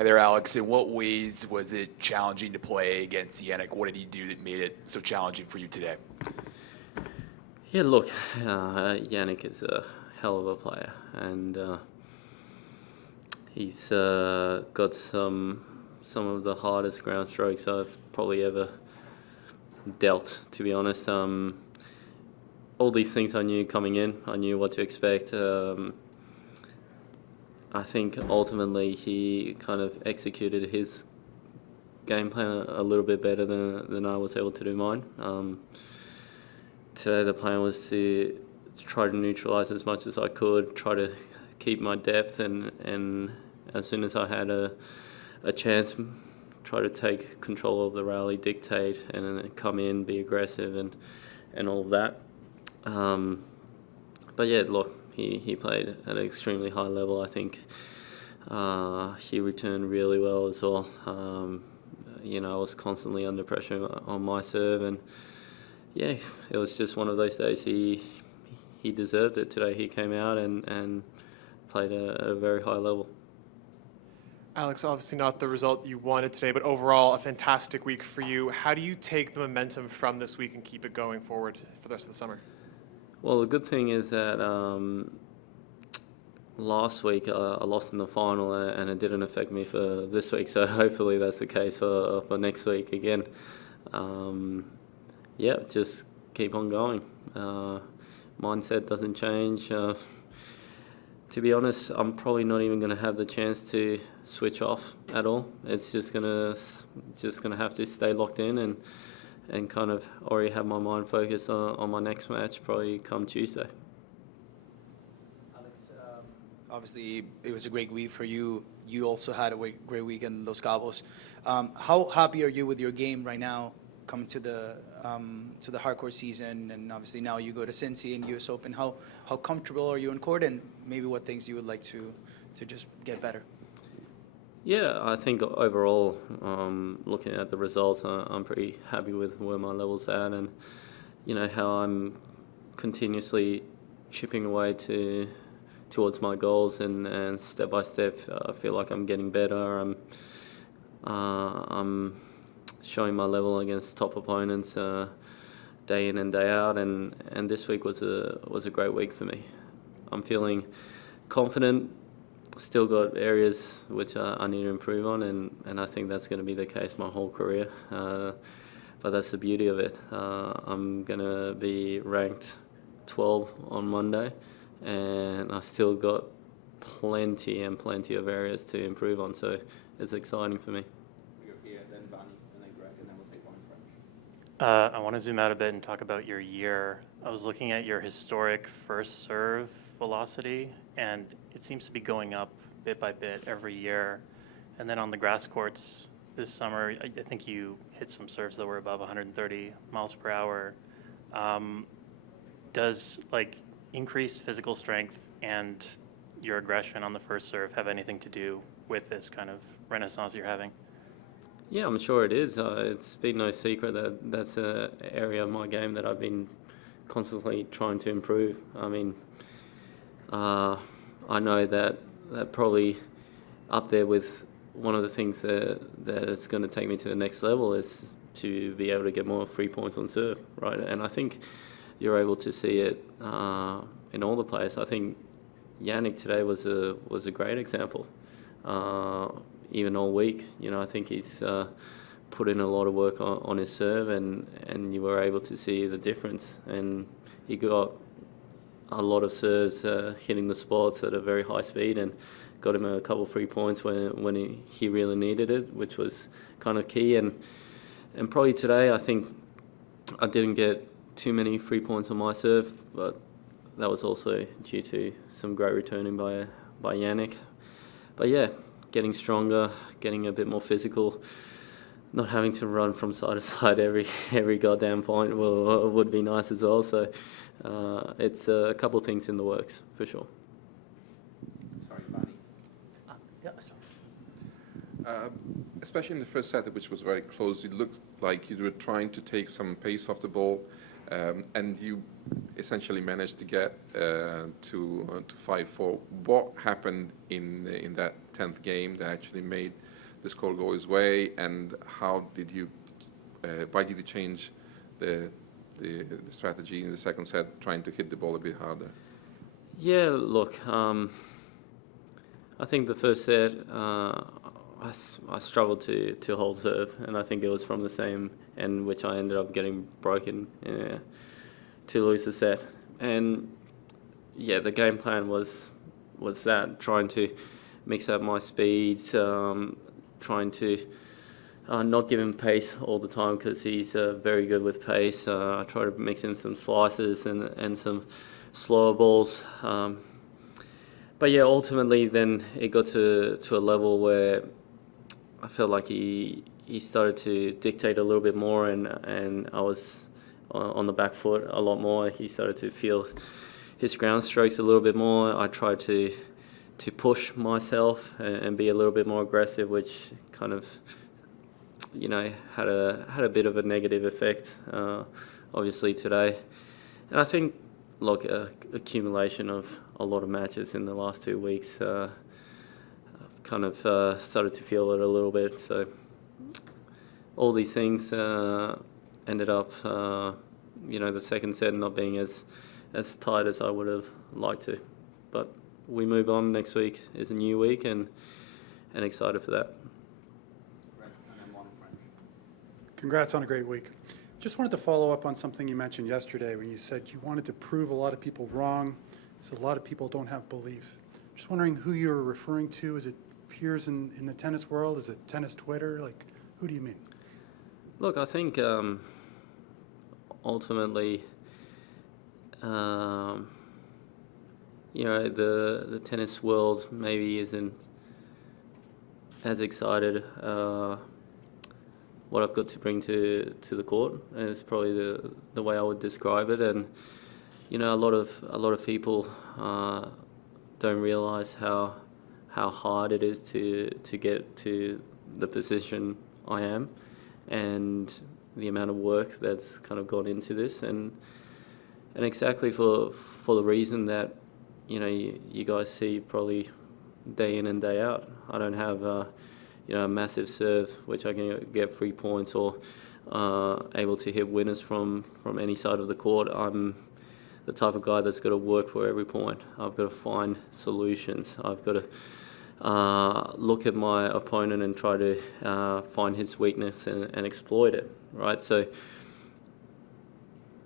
Hi there, Alex. In what ways was it challenging to play against Yannick? What did he do that made it so challenging for you today? Yeah, look, Yannick is a hell of a player, and he's got some of the hardest ground strokes I've probably ever dealt. To be honest, all these things I knew coming in. I knew what to expect. I think ultimately he kind of executed his game plan a little bit better than I was able to do mine. Today the plan was to try to neutralise as much as I could, try to keep my depth, and as soon as I had a chance, try to take control of the rally, dictate, and then come in, be aggressive, and all of that. But yeah, look, he played at an extremely high level. I think he returned really well as well. I was constantly under pressure on my serve, and yeah, it was just one of those days. He deserved it today. He came out and played at a very high level. Alex, obviously not the result you wanted today, but overall a fantastic week for you. How do you take the momentum from this week and keep it going forward for the rest of the summer? Well, the good thing is that last week I lost in the final, and it didn't affect me for this week. So hopefully that's the case for next week again. Yeah, just keep on going. Mindset doesn't change. To be honest, I'm probably not even going to have the chance to switch off at all. It's just gonna have to stay locked in and kind of already have my mind focused on my next match probably come Tuesday. Alex, obviously it was a great week for you. You also had a great week in Los Cabos. How happy are you with your game right now, coming to the hardcore season, and obviously now you go to Cincy and U.S. Open. How comfortable are you on court, and maybe what things you would like to just get better? Yeah, I think overall, looking at the results, I'm pretty happy with where my level's at, and how I'm continuously chipping away towards my goals, and step by step, I feel like I'm getting better. I'm showing my level against top opponents day in and day out, and this week was a great week for me. I'm feeling confident. Still got areas which I need to improve on, and I think that's going to be the case my whole career. But that's the beauty of it. I'm going to be ranked 12 on Monday, and I still got plenty of areas to improve on, so it's exciting for me. I want to zoom out a bit and talk about your year. I was looking at your historic first serve velocity, and it seems to be going up bit by bit every year. And then on the grass courts this summer, I think you hit some serves that were above 130 miles per hour. Does increased physical strength and your aggression on the first serve have anything to do with this kind of renaissance you're having? Yeah, I'm sure it is. It's been no secret that that's an area of my game that I've been constantly trying to improve. I mean, I know that probably up there with one of the things that is going to take me to the next level is to be able to get more free points on serve, right? And I think you're able to see it in all the players. I think Yannick today was a great example. Even all week, I think he's put in a lot of work on his serve, and you were able to see the difference. And he got a lot of serves hitting the spots at a very high speed, and got him a couple of free points when he really needed it, which was kind of key. And probably today, I think I didn't get too many free points on my serve, but that was also due to some great returning by Yannick. But yeah, getting stronger, getting a bit more physical, not having to run from side to side every goddamn point would be nice as well. So it's a couple of things in the works for sure. Sorry, Bonnie. Yeah, Especially in the first set, which was very close, it looked like you were trying to take some pace off the ball, and you essentially managed to get to 5-4. What happened in that 10th game that actually made the score go his way, and how did you why did you change the strategy in the second set, trying to hit the ball a bit harder? Yeah, look, I think the first set, I struggled to hold serve, and I think it was from the same end, which I ended up getting broken to lose the set. And yeah, the game plan was that, trying to mix up my speeds, trying to not give him pace all the time, because he's very good with pace. I try to mix in some slices and some slower balls. But yeah, ultimately then it got to a level where I felt like he started to dictate a little bit more, and I was on the back foot a lot more. He started to feel his ground strokes a little bit more. I tried to push myself and be a little bit more aggressive, which kind of, you know, had a bit of a negative effect, obviously today. And I think, look, accumulation of a lot of matches in the last 2 weeks, I've kind of started to feel it a little bit. So all these things ended up, you know, the second set not being as tight as I would have liked to. But we move on. Next week is a new week, and excited for that. Congrats on a great week. Just wanted to follow up on something you mentioned yesterday when you said you wanted to prove a lot of people wrong, so a lot of people don't have belief. Just wondering who you're referring to. Is it peers in the tennis world? Is it tennis Twitter? Like, who do you mean? Look, I think ultimately, you know, the tennis world maybe isn't as excited what I've got to bring to the court. And it's probably the way I would describe it. And you know, a lot of people don't realise how hard it is to get to the position I am, and the amount of work that's kind of gone into this, and exactly for the reason that, you know, you guys see probably day in and day out. I don't have you know, a massive serve which I can get 3 points, or able to hit winners from any side of the court. I'm the type of guy that's got to work for every point. I've got to find solutions. I've got to look at my opponent and try to find his weakness and exploit it, right? So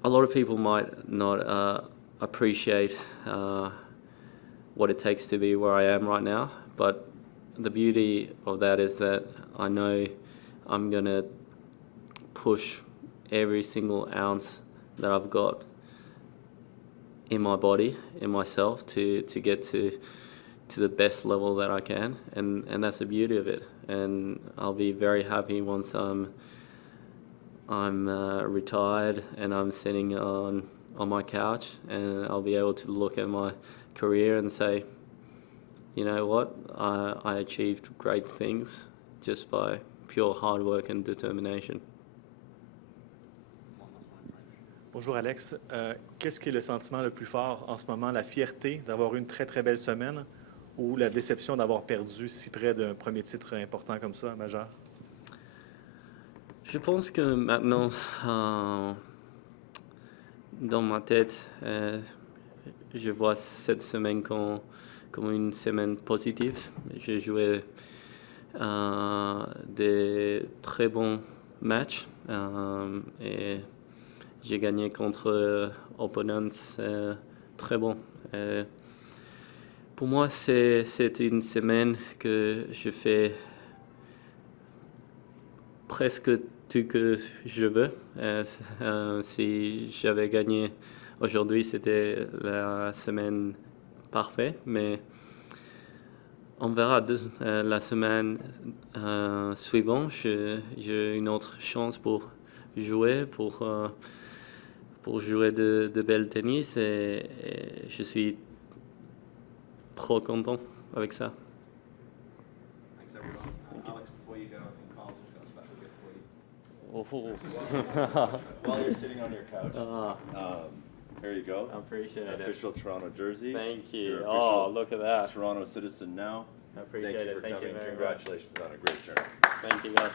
a lot of people might not appreciate what it takes to be where I am right now, but the beauty of that is that I know I'm going to push every single ounce that I've got in my body, in myself, to get to the best level that I can, and that's the beauty of it. And I'll be very happy once I'm retired and I'm sitting on my couch, and I'll be able to look at my career and say, you know what, I achieved great things just by pure hard work and determination. Bonjour Alex, qu'est-ce qui est le sentiment le plus fort en ce moment, la fierté d'avoir eu une très très belle semaine ou la déception d'avoir perdu si près d'un premier titre important comme ça, majeur? Je pense que maintenant, dans ma tête, je vois cette semaine comme une semaine positive. J'ai joué des très bons matchs et j'ai gagné contre opponents très bons. Pour moi, c'est une semaine que je fais presque tout que je veux. Si j'avais gagné aujourd'hui, c'était la semaine parfaite, mais on verra. La semaine suivante, j'ai une autre chance pour jouer, pour jouer de belles tennis, et je suis trop content avec ça. Thanks, everyone. Alex, before you go, I think Carl's just got a special gift for you. Oh. While you're sitting on your couch, Here you go. I appreciate it. Official Toronto jersey. Thank It's you. your Oh, official look at that. Toronto citizen now. I appreciate Thank you it. for Thank you coming. very much. Congratulations on a great tournament. Thank you, guys.